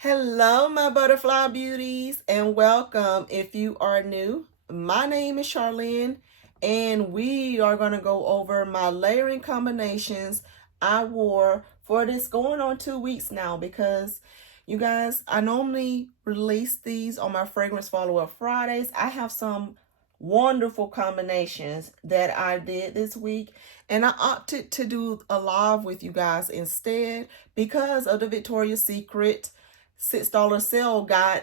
Hello, my butterfly beauties, and welcome if you are new. My name is Charlene, and we are going to go over my layering combinations I wore for this going on 2 weeks now because you guys, I normally release these on my Fragrance Follow-Up Fridays. I have some wonderful combinations that I did this week, and I opted to do a live with you guys instead because of the Victoria's Secret $6 sale got,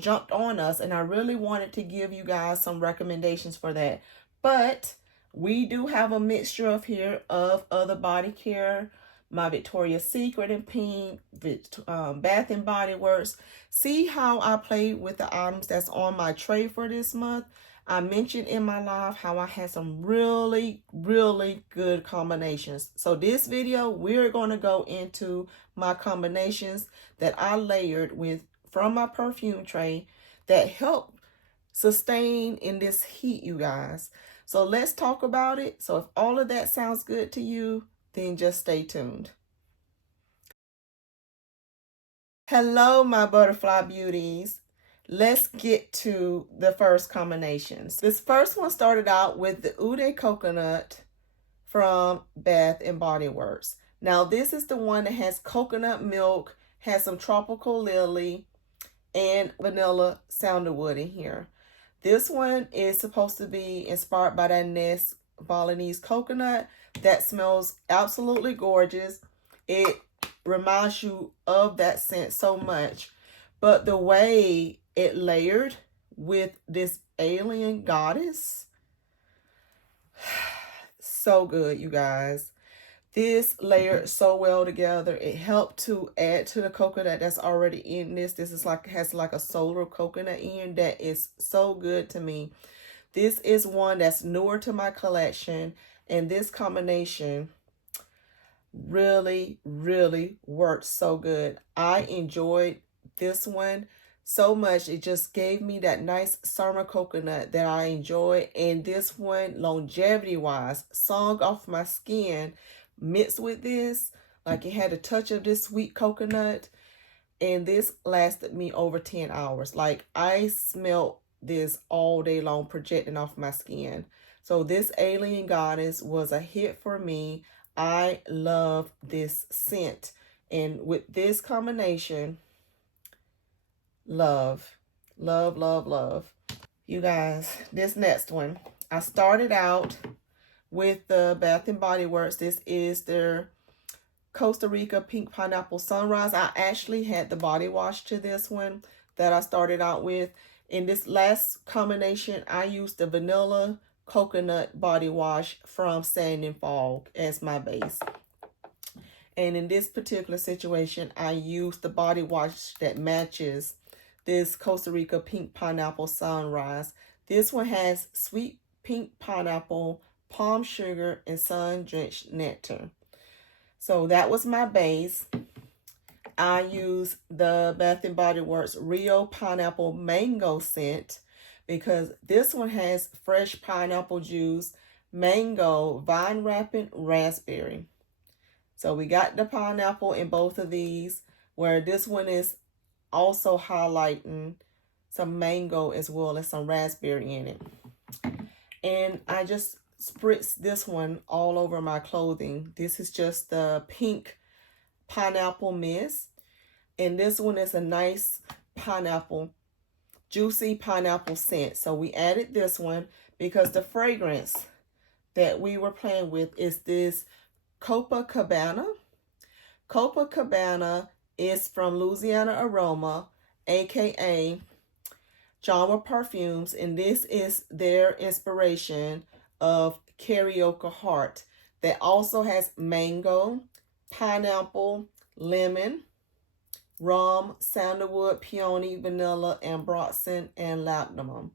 jumped on us, and I really wanted to give you guys some recommendations for that. But we do have a mixture of here of other body care, my Victoria's Secret in pink, Bath and Body Works. See how I played with the items that's on my tray for this month. I mentioned in my live how I had some really good combinations. So this video, we're going to go into my combinations that I layered with from my perfume tray that help sustain in this heat, you guys. So let's talk about it. So if all of that sounds good to you, then just stay tuned. Hello, my butterfly beauties. Let's get to the first combinations. This first one started out with the Ude Coconut from Bath and Body Works. Now this is the one that has coconut milk, has some tropical lily, and vanilla sandalwood in here. This one is supposed to be inspired by that Nest Balinese coconut that smells absolutely gorgeous. It reminds you of that scent so much, but the way it layered with this alien goddess, so good, you guys. This layered so well together. It helped to add to the coconut that's already in this. This is has like a solar coconut in that is so good to me. This is one that's newer to my collection, and this combination really worked so good. I enjoyed this one so much. It just gave me that nice summer coconut that I enjoy, and this one, longevity wise, sung off my skin mixed with this, like it had a touch of this sweet coconut, and this lasted me over 10 hours. Like I smelled this all day long projecting off my skin. So this alien goddess was a hit for me. I love this scent, and with this combination, love. You guys, this next one, I started out with the Bath and Body Works. This is their Costa Rica Pink Pineapple Sunrise. I actually had the body wash to this one that I started out with. In this last combination, I used the vanilla coconut body wash from Sand and Fog as my base. And in this particular situation, I used the body wash that matches this Costa Rica Pink Pineapple Sunrise. This one has sweet pink pineapple, palm sugar, and sun-drenched nectar. So that was my base. I used the Bath and Body Works Rio Pineapple Mango scent because this one has fresh pineapple juice, mango, vine wrapping, raspberry. So we got the pineapple in both of these, where this one is also highlighting some mango as well as some raspberry in it. And I just spritz this one all over my clothing. This is just the pink pineapple mist, and this one is a nice pineapple, juicy pineapple scent. So we added this one because the fragrance that we were playing with is this Copacabana. Copacabana is from Louisiana Aroma, aka Genre Perfumes, and this is their inspiration of Karaoke Heart that also has mango, pineapple, lemon, rum, sandalwood, peony, vanilla, ambroxan, and labdanum.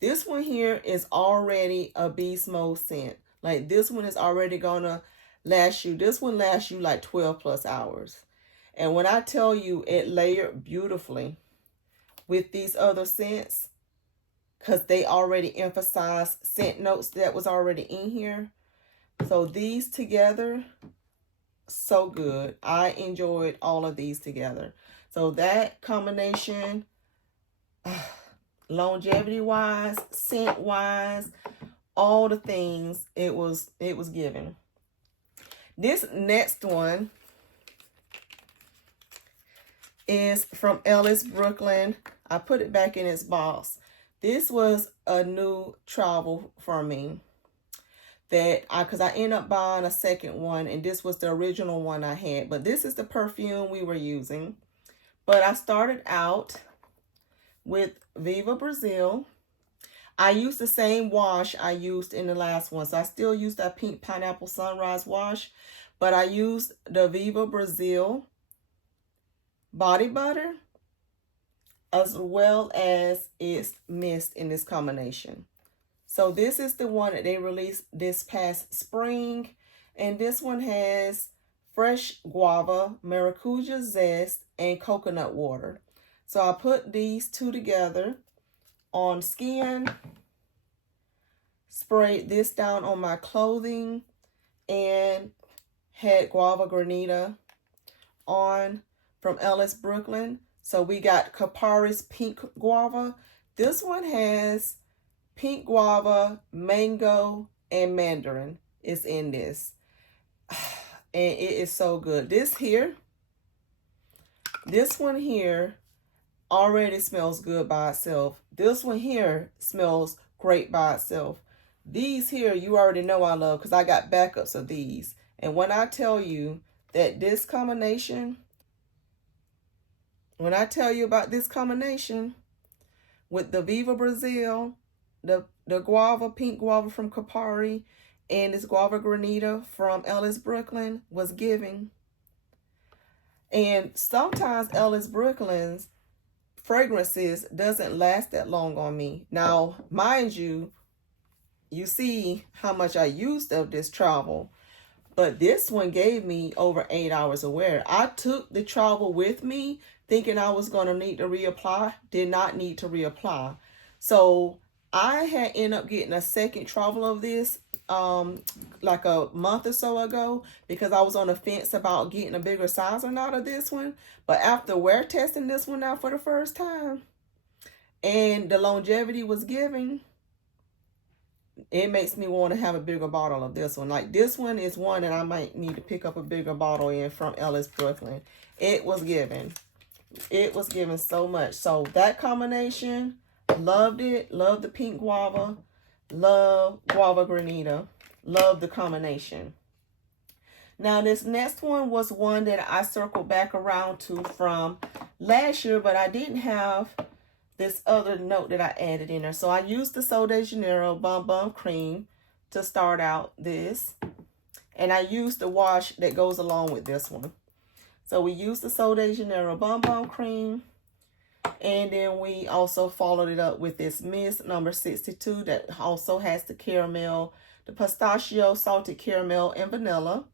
This one here is already a beast mode scent. Like this one is already gonna last you. This one lasts you like 12 plus hours. And when I tell you it layered beautifully with these other scents, because they already emphasized scent notes that was already in here. So these together, so good. I enjoyed all of these together. So that combination, longevity wise, scent wise, all the things, it was given. This next one is from Ellis Brooklyn. I put it back in its box. This was a new travel for me, that because I ended up buying a second one, and this was the original one I had. But this is the perfume we were using. But I started out with Viva Brazil. I used the same wash I used in the last one. So I still use that Pink Pineapple Sunrise wash. But I used the Viva Brazil body butter, as well as its mist in this combination. So this is the one that they released this past spring. And this one has fresh guava, maracuja zest, and coconut water. So I put these two together on skin, sprayed this down on my clothing, and had Guava Granita on from Ellis Brooklyn. So we got Capari's Pink Guava. This one has pink guava, mango, and mandarin is in this. And it is so good. This one here already smells good by itself. This one here smells great by itself. These here, you already know I love, because I got backups of these. And when I tell you that this combination, when I tell you about this combination with the Viva Brazil, the guava, pink guava from Capari, and this Guava Granita from Ellis Brooklyn was giving. And sometimes Ellis Brooklyn's fragrances doesn't last that long on me. Now, mind you, you see how much I used of this travel. But this one gave me over 8 hours of wear. I took the travel with me thinking I was going to need to reapply. Did not need to reapply. So I had ended up getting a second travel of this like a month or so ago, because I was on the fence about getting a bigger size or not of this one. But after wear testing this one out for the first time, and the longevity was giving, it makes me want to have a bigger bottle of this one. Like, this one is one that I might need to pick up a bigger bottle in from Ellis Brooklyn. It was giving. It was giving so much. So that combination, loved it. Loved the pink guava. Love Guava Granita. Love the combination. Now, this next one was one that I circled back around to from last year, but I didn't have this other note that I added in there. So I used the Sol de Janeiro Bum Bum Cream to start out this. And I used the wash that goes along with this one. So we used the Sol de Janeiro Bum Bum Cream. And then we also followed it up with this mist number 62 that also has the caramel, the pistachio, salted caramel, and vanilla.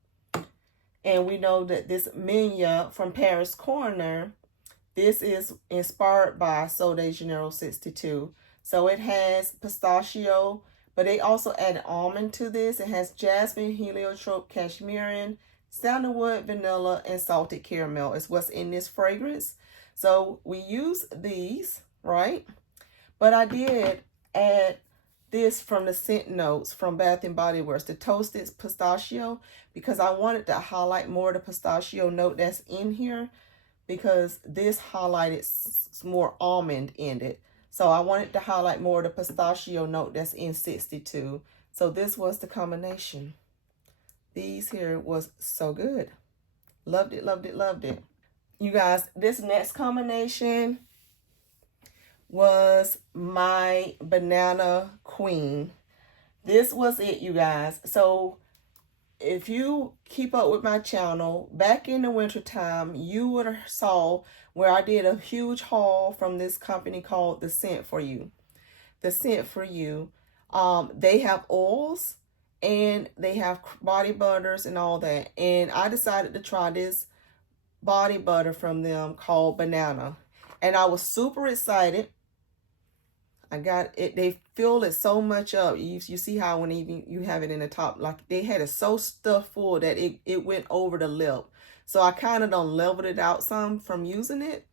And we know that this Minya from Paris Corner, this is inspired by Sol de Janeiro 62. So it has pistachio, but they also add almond to this. It has jasmine, heliotrope, cashmere, sandalwood, vanilla, and salted caramel is what's in this fragrance. So we use these, right? But I did add this from the scent notes from Bath & Body Works, the toasted pistachio, because I wanted to highlight more of the pistachio note that's in here, because this highlighted more almond in it. So I wanted to highlight more of the pistachio note that's in 62. So this was the combination. These here was so good. Loved it, loved it, loved it. You guys, this next combination was my Banana Queen. This was it, you guys. So if you keep up with my channel, back in the winter time, you would have saw where I did a huge haul from this company called The Scent For You. The Scent For You. They have oils and they have body butters and all that. And I decided to try this body butter from them called Banana. And I was super excited. I got it. They filled it so much up. You see how when even you have it in the top, like they had it so stuffed full that it went over the lip. So I kind of done leveled it out some from using it.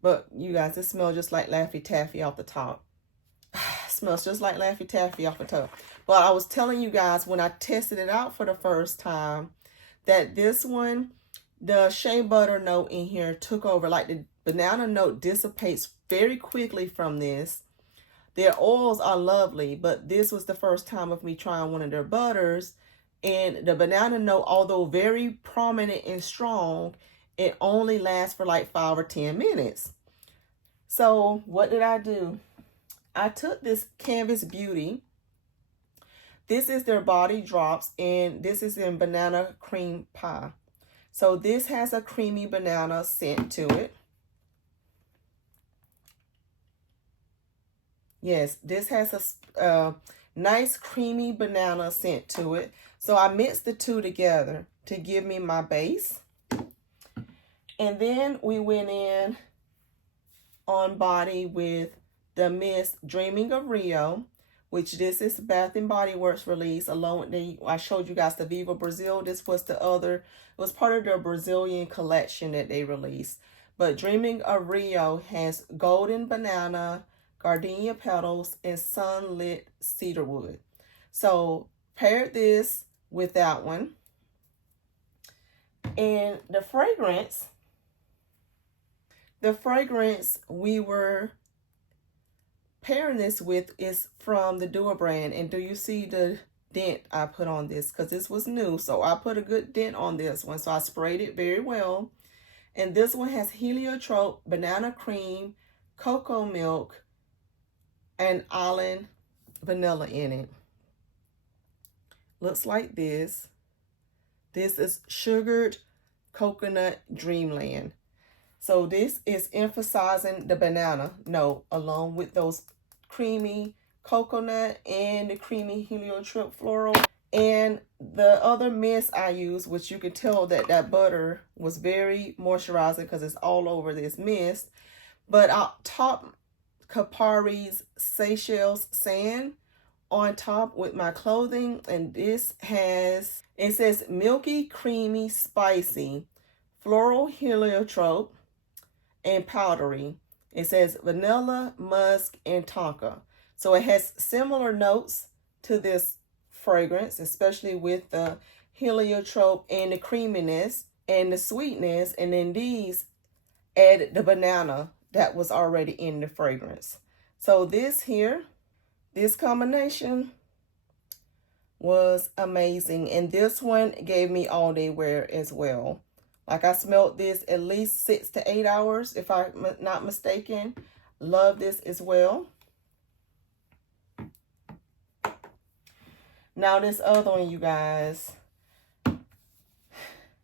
But you guys, it smells just like Laffy Taffy off the top. Smells just like Laffy Taffy off the top. But I was telling you guys when I tested it out for the first time that this one, the shea butter note in here took over. Like the banana note dissipates very quickly from this. Their oils are lovely, but this was the first time of me trying one of their butters. And the banana note, although very prominent and strong, it only lasts for like 5 or 10 minutes. So what did I do? I took this Canvas Beauty. This is their body drops, and this is in banana cream pie. So this has a creamy banana scent to it. Yes, this has a nice creamy banana scent to it. So I mixed the two together to give me my base. And then we went in on body with the Mist Dreaming of Rio, which this is Bath and Body Works release along with the, I showed you guys the Viva Brazil. This was the other, it was part of their Brazilian collection that they released. But Dreaming of Rio has golden banana, gardenia petals, and sunlit cedarwood. So paired this with that one. And the fragrance we were pairing this with is from the Dua brand. And do you see the dent I put on this? Because this was new, so I put a good dent on this one. So I sprayed it very well. And this one has heliotrope, banana cream, cocoa milk, and island vanilla in it. Looks like this. This is sugared coconut dreamland. So this is emphasizing the banana note along with those creamy coconut and the creamy heliotrope floral. And the other mist I used, which you could tell that that butter was very moisturizing because it's all over this mist. But I'll top Kapari's Seychelles sand on top with my clothing. And this has, it says milky, creamy, spicy, floral heliotrope, and powdery. It says vanilla, musk, and tonka. So it has similar notes to this fragrance, especially with the heliotrope and the creaminess and the sweetness. And then these added the banana that was already in the fragrance. So this here, this combination was amazing. And this one gave me all day wear as well. Like I smelled this at least 6 to 8 hours, if I'm not mistaken. Love this as well. Now this other one, you guys.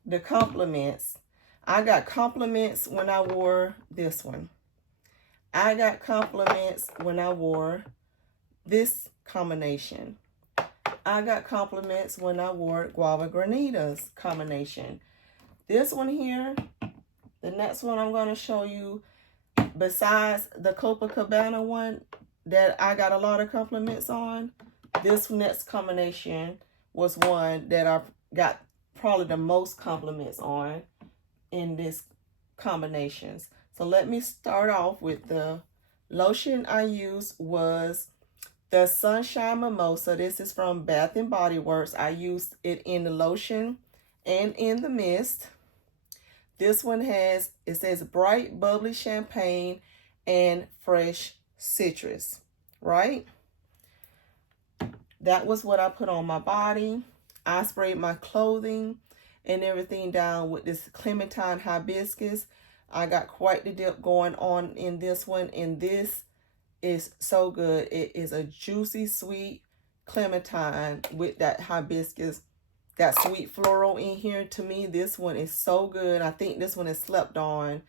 The compliments. I got compliments when I wore this one. I got compliments when I wore this combination. I got compliments when I wore Guava Granitas combination. This one here, the next one I'm going to show you, besides the Copacabana one that I got a lot of compliments on, this next combination was one that I got probably the most compliments on in this combinations. So let me start off with the lotion I used was the Sunshine Mimosa. This is from Bath and Body Works. I used it in the lotion and in the mist. This one has, it says bright bubbly champagne and fresh citrus, right? That was what I put on my body. I sprayed my clothing and everything down with this clementine hibiscus. I got quite the dip going on in this one, and this is so good. It is a juicy, sweet clementine with that hibiscus. Got sweet floral in here. To me, this one is so good. I think this one is slept on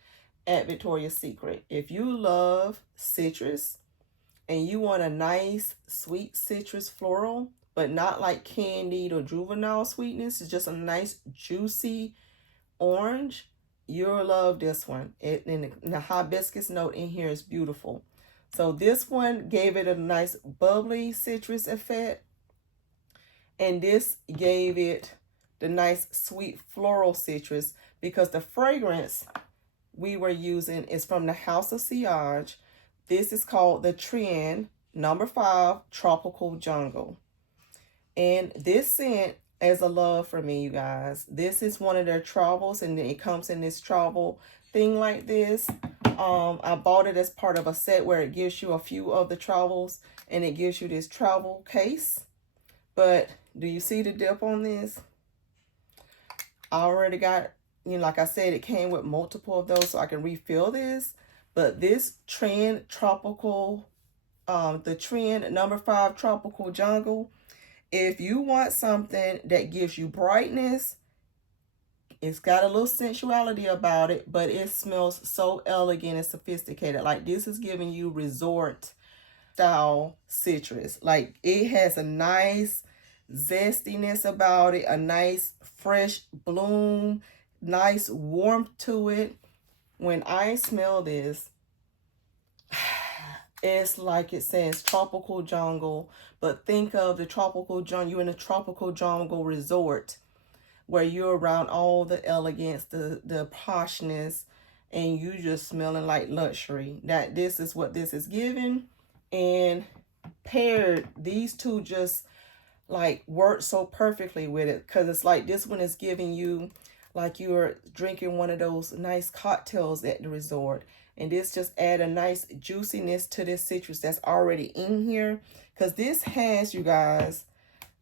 at Victoria's Secret. If you love citrus and you want a nice sweet citrus floral, but not like candied or juvenile sweetness, it's just a nice juicy orange, you'll love this one. And the hibiscus note in here is beautiful. So this one gave it a nice bubbly citrus effect. And this gave it the nice sweet floral citrus. because the fragrance we were using is from the House of Sillage. This is called the Trend number 5 Tropical Jungle. And this scent is a love for me, you guys. This is one of their travels, and it comes in this travel thing like this. I bought it as part of a set where it gives you a few of the travels, and it gives you this travel case. But do you see the dip on this? I already got, you know, like I said, it came with multiple of those so I can refill this. But this Trend Tropical, the Trend number 5 Tropical Jungle, if you want something that gives you brightness, it's got a little sensuality about it, but it smells so elegant and sophisticated. Like, this is giving you resort style citrus. Like, it has a nice zestiness about it, a nice fresh bloom, nice warmth to it. When I smell this, it's like it says tropical jungle, but think of the tropical jungle. You're in a tropical jungle resort where you're around all the elegance, the poshness, and you just smelling like luxury. That this is what this is giving. And paired, these two just like work so perfectly with it, because it's like this one is giving you like you're drinking one of those nice cocktails at the resort. And this just add a nice juiciness to this citrus that's already in here. Because this has, you guys,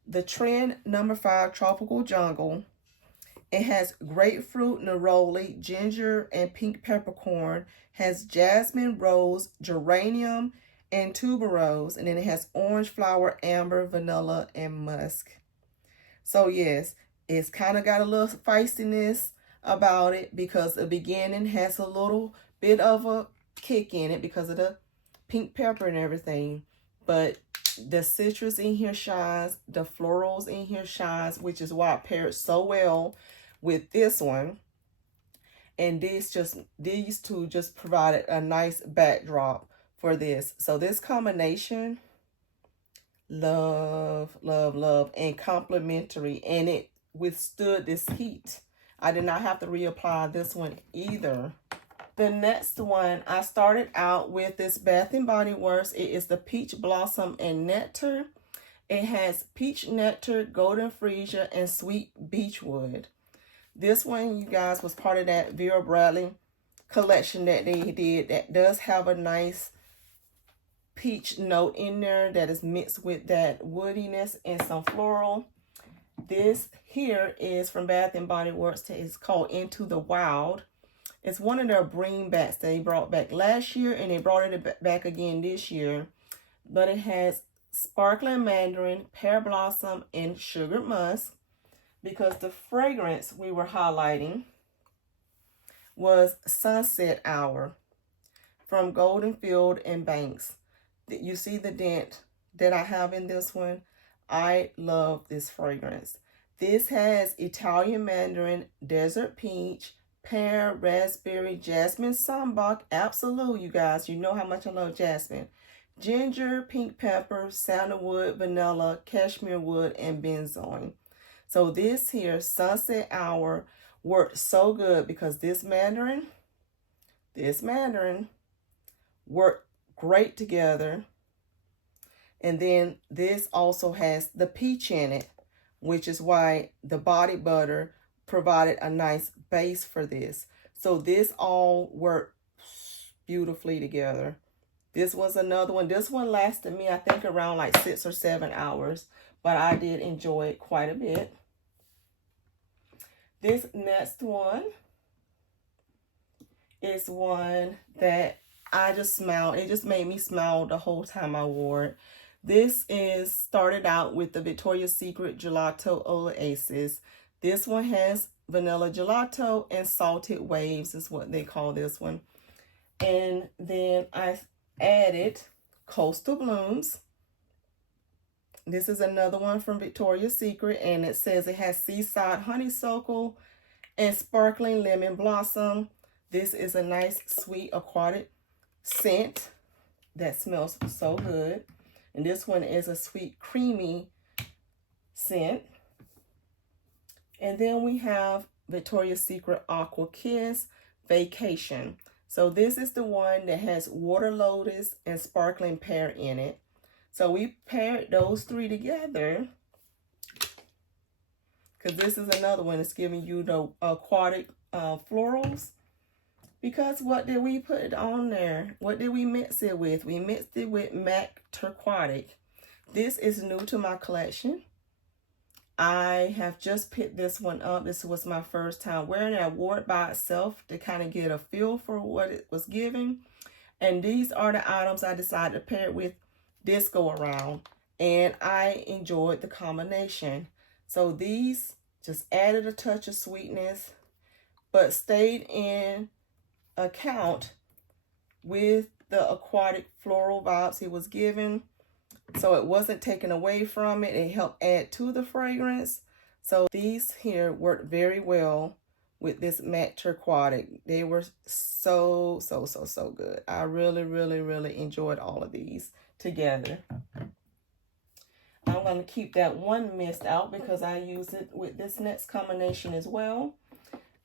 the Trend number 5 Tropical Jungle. It has grapefruit, neroli, ginger, and pink peppercorn. Has jasmine, rose, geranium, and tuberose. And then it has orange flower, amber, vanilla, and musk. So yes, it's kind of got a little feistiness about it because the beginning has a little bit of a kick in it because of the pink pepper and everything. But the citrus in here shines, the florals in here shines, which is why it paired so well with this one. And these two just provided a nice backdrop for this. So this combination, love, love, love, and complimentary, and it withstood this heat. I did not have to reapply this one either. The next one, I started out with this Bath & Body Works. It is the Peach Blossom and Nectar. It has peach nectar, golden freesia, and sweet beechwood. This one, you guys, was part of that Vera Bradley collection that they did that does have a nice peach note in there that is mixed with that woodiness and some floral. This here is from Bath & Body Works. It's called Into the Wild. It's one of their bring backs they brought back last year, and they brought it back again this year. But it has sparkling mandarin, pear blossom, and sugared musk, because the fragrance we were highlighting was Sunset Hour from Golden Field and Banks. You see the dent that I have in this one? I love this fragrance. This has Italian mandarin, desert peach, pear, raspberry, jasmine, sambac, absolute, you guys. You know how much I love jasmine. Ginger, pink pepper, sandalwood, vanilla, cashmere wood, and benzoin. So this here, Sunset Hour, worked so good because this mandarin worked great together. And then this also has the peach in it, which is why the body butter provided a nice base for this. So this all worked beautifully together. This was another one. This one lasted me, I think, around like 6 or 7 hours, but I did enjoy it quite a bit. This next one is one that I just smiled. It just made me smile the whole time I wore it. This is started out with the Victoria's Secret Gelato Oasis. This one has vanilla gelato and salted waves is what they call this one. And then I added Coastal Blooms. This is another one from Victoria's Secret, and it says it has seaside honeysuckle and sparkling lemon blossom. This is a nice sweet aquatic scent that smells so good. And this one is a sweet creamy scent. And then we have Victoria's Secret Aqua Kiss Vacation. So this is the one that has Water Lotus and Sparkling Pear in it. So we paired those three together because this is another one that's giving you the aquatic florals. Because what did we put on there? What did we mix it with? We mixed it with MAC Aquatic. This is new to my collection. I have just picked this one up. This was my first time wearing it. I wore it by itself to kind of get a feel for what it was giving. And these are the items I decided to pair it with this go around. And I enjoyed the combination. So these just added a touch of sweetness, but stayed in account with the aquatic floral vibes it was giving. So it wasn't taken away from it. It helped add to the fragrance. So these here worked very well with this matte aquatic. They were so good. I really enjoyed all of these together. I'm going to keep that one mist out because I use it with this next combination as well.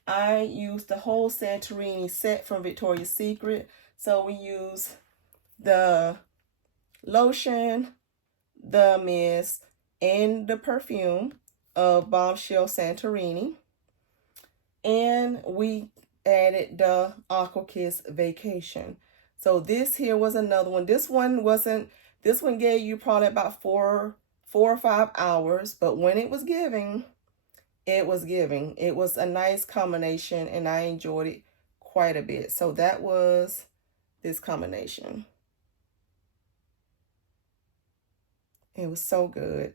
I used the whole Santorini set from Victoria's Secret. So we use the lotion, the mist, and the perfume of Bombshell Santorini. And we added the Aqua Kiss Vacation. So this here was another one. This one gave you probably about four or 5 hours, but when it was giving, it was giving. It was a nice combination and I enjoyed it quite a bit. So that was this combination. It was so good.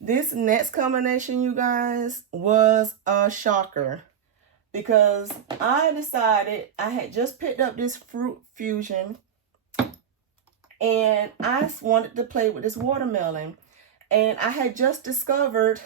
This next combination, you guys, was a shocker because I decided I had just picked up this Fruit Fusion and I wanted to play with this watermelon. And I had just discovered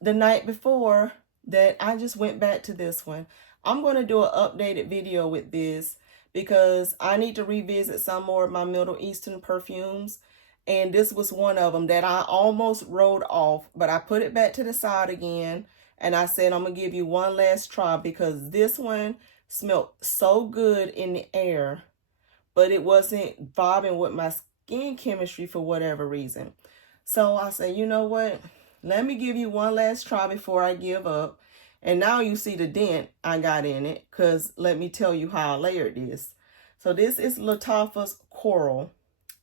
the night before that I just went back to this one. I'm going to do an updated video with this because I need to revisit some more of my Middle Eastern perfumes. And this was one of them that I almost wrote off, but I put it back to the side again. And I said, I'm going to give you one last try because this one smelled so good in the air, but it wasn't vibing with my skin chemistry for whatever reason. So I said, you know what? Let me give you one last try before I give up. And now you see the dent I got in it because let me tell you how I layered this. So this is Lattafa's Coral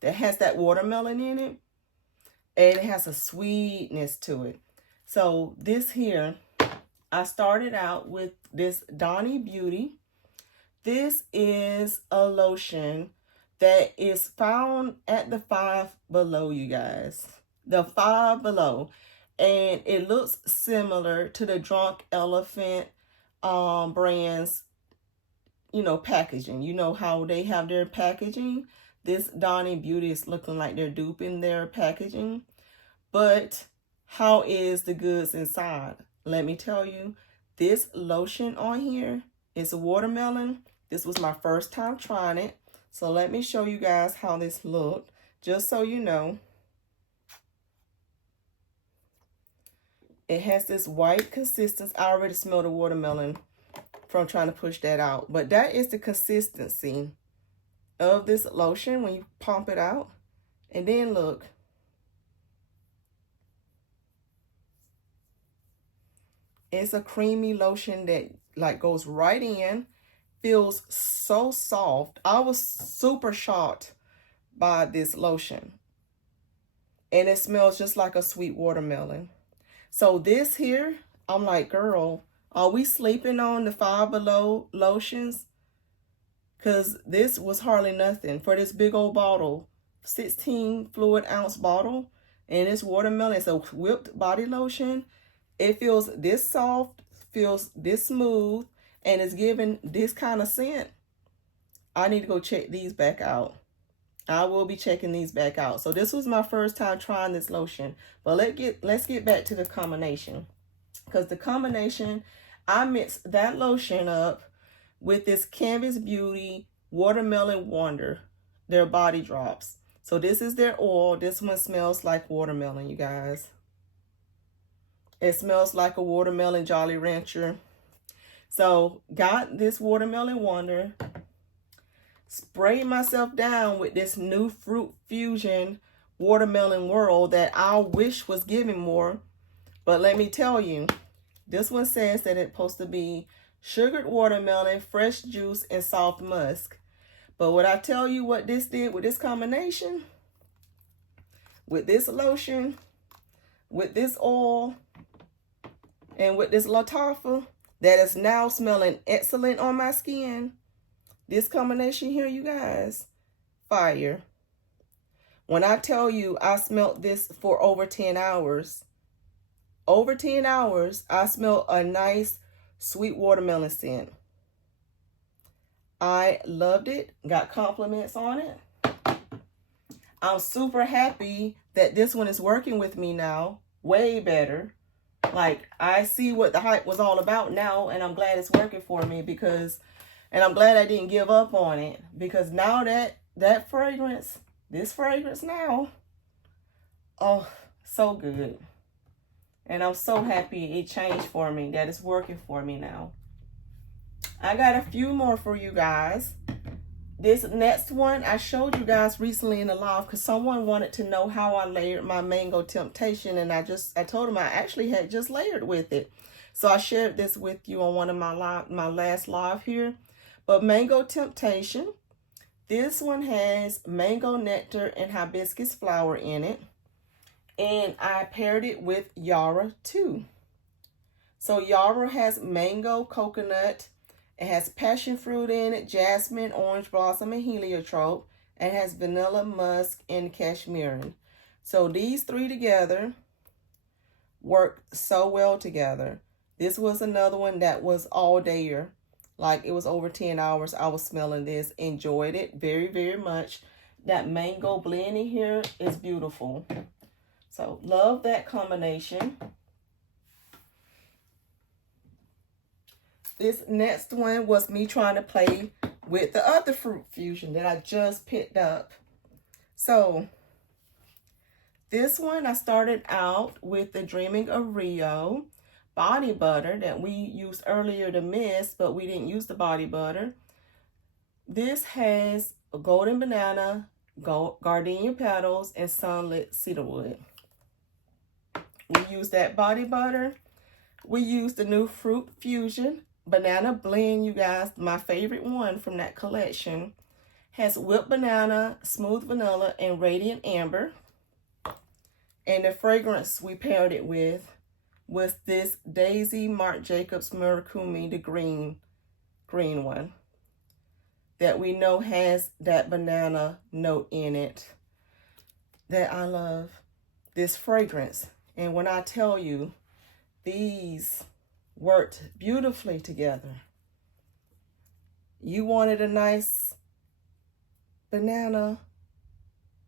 that has that watermelon in it. And it has a sweetness to it. So this here, I started out with this Donny Beauty. This is a lotion that is found at the Five Below, you guys. The Five Below. And it looks similar to the Drunk Elephant brand's, packaging. You know how they have their packaging? This Donny Beauty is looking like they're duping their packaging. But how is the goods inside? Let me tell you, this lotion on here is a watermelon. This was my first time trying it. So let me show you guys how this looked, just so you know. It has this white consistency. I already smelled the watermelon from trying to push that out. But that is the consistency of this lotion when you pump it out. And then look. It's a creamy lotion that goes right in. Feels so soft. I was super shocked by this lotion. And it smells just like a sweet watermelon. So this here, I'm like, girl, are we sleeping on the Five Below lotions? Because this was hardly nothing for this big old bottle, 16 fluid ounce bottle. And this watermelon, it's a whipped body lotion. It feels this soft, feels this smooth, and it's giving this kind of scent. I need to go check these back out. I will be checking these back out. So this was my first time trying this lotion. But let's get back to the combination. Because the combination, I mixed that lotion up with this Canvas Beauty Watermelon Wonder, their body drops. So this is their oil. This one smells like watermelon, you guys. It smells like a watermelon Jolly Rancher. So got this Watermelon Wonder. Sprayed myself down with this new Fruit Fusion Watermelon Whirl that I wish was giving more. But let me tell you, this one says that it's supposed to be sugared watermelon, fresh juice, and soft musk. But what I tell you what this did with this combination, with this lotion, with this oil, and with this Latafia, that is now smelling excellent on my skin. This combination here, you guys, fire. When I tell you I smelled this for over 10 hours, over 10 hours, I smelled a nice sweet watermelon scent. I loved it, got compliments on it. I'm super happy that this one is working with me now, way better. Like, I see what the hype was all about now, and I'm glad it's working for me because, and I'm glad I didn't give up on it, because now that fragrance, this fragrance now, oh, so good. And I'm so happy it changed for me, that it's working for me now. I got a few more for you guys. This next one I showed you guys recently in the live because someone wanted to know how I layered my Mango Temptation, and I told them I actually had just layered with it. So I shared this with you on one of my last live here. But Mango Temptation, this one has mango nectar and hibiscus flower in it. And I paired it with Yara too. So Yara has mango, coconut. It has passion fruit in it, jasmine, orange blossom, and heliotrope. And has vanilla, musk, and cashmere. So these three together work so well together. This was another one that was all dayer. Like, it was over 10 hours. I was smelling this. Enjoyed it very, very much. That mango blend in here is beautiful. So love that combination. This next one was me trying to play with the other Fruit Fusion that I just picked up. So this one, I started out with the Dreaming of Rio body butter that we used earlier to mist, but we didn't use the body butter. This has a golden banana, gardenia petals, and sunlit cedarwood. We used that body butter. We used the new Fruit Fusion banana blend, you guys, my favorite one from that collection. Has whipped banana, smooth vanilla, and radiant amber. And the fragrance we paired it with was this Daisy Marc Jacobs Murakumi, the green one that we know has that banana note in it that I love. This fragrance, and when I tell you, these worked beautifully together. You wanted a nice banana,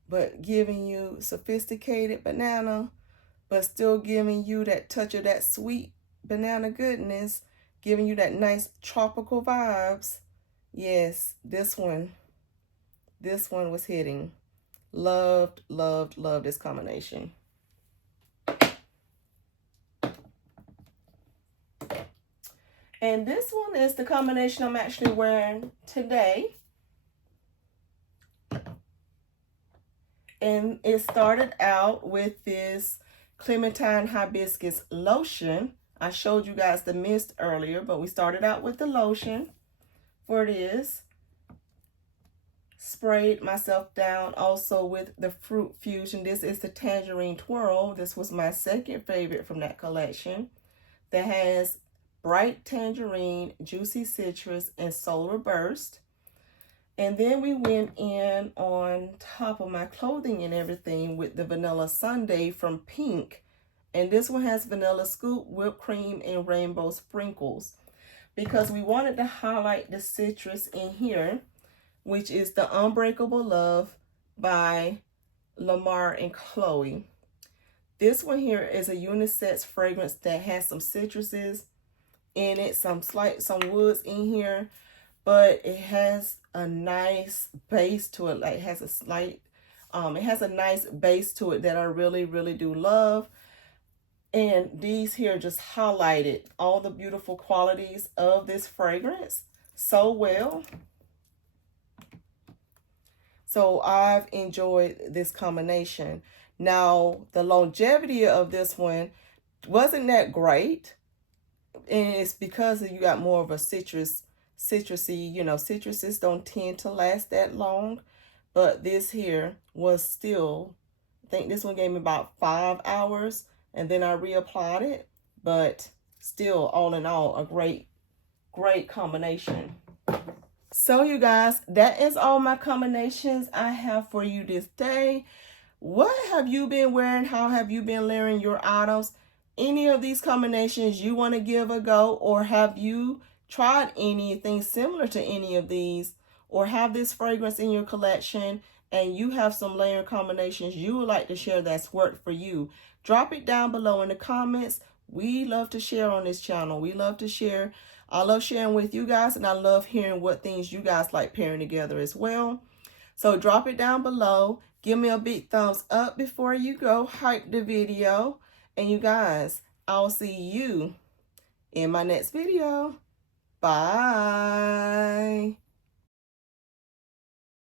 but giving you sophisticated banana, but still giving you that touch of that sweet banana goodness, giving you that nice tropical vibes. Yes, this one was hitting. Loved, loved, loved this combination. And this one is the combination I'm actually wearing today. And it started out with this Clementine Hibiscus lotion. I showed you guys the mist earlier, but we started out with the lotion for this. Sprayed myself down also with the Fruit Fusion. This is the Tangerine Twirl. This was my second favorite from that collection. That has bright tangerine, juicy citrus, and solar burst. And then we went in on top of my clothing and everything with the Vanilla Sundae from Pink. And this one has vanilla scoop, whipped cream, and rainbow sprinkles. Because we wanted to highlight the citrus in here, which is the Unbreakable Love by Lamar and Chloe. This one here is a unisex fragrance that has some citruses in it, some woods in here, but it has a nice base to it. Like, it has a slight, it has a nice base to it that I really, really do love. And these here just highlighted all the beautiful qualities of this fragrance so well. So I've enjoyed this combination. Now, the longevity of this one wasn't that great. And it's because you got more of a citrusy, you know, citruses don't tend to last that long. But this here was still, I think this one gave me about 5 hours, and then I reapplied it. But still, all in all, a great combination. So you guys, that is all my combinations I have for you this day. What have you been wearing? How have you been layering your items? Any of these combinations you want to give a go, or have you tried anything similar to any of these, or have this fragrance in your collection and you have some layer combinations you would like to share that's worked for you? Drop it down below in the comments. We love to share on this channel. We love to share. I love sharing with you guys, and I love hearing what things you guys like pairing together as well. So drop it down below. Give me a big thumbs up before you go. Hype the video. And you guys, I'll see you in my next video. Bye.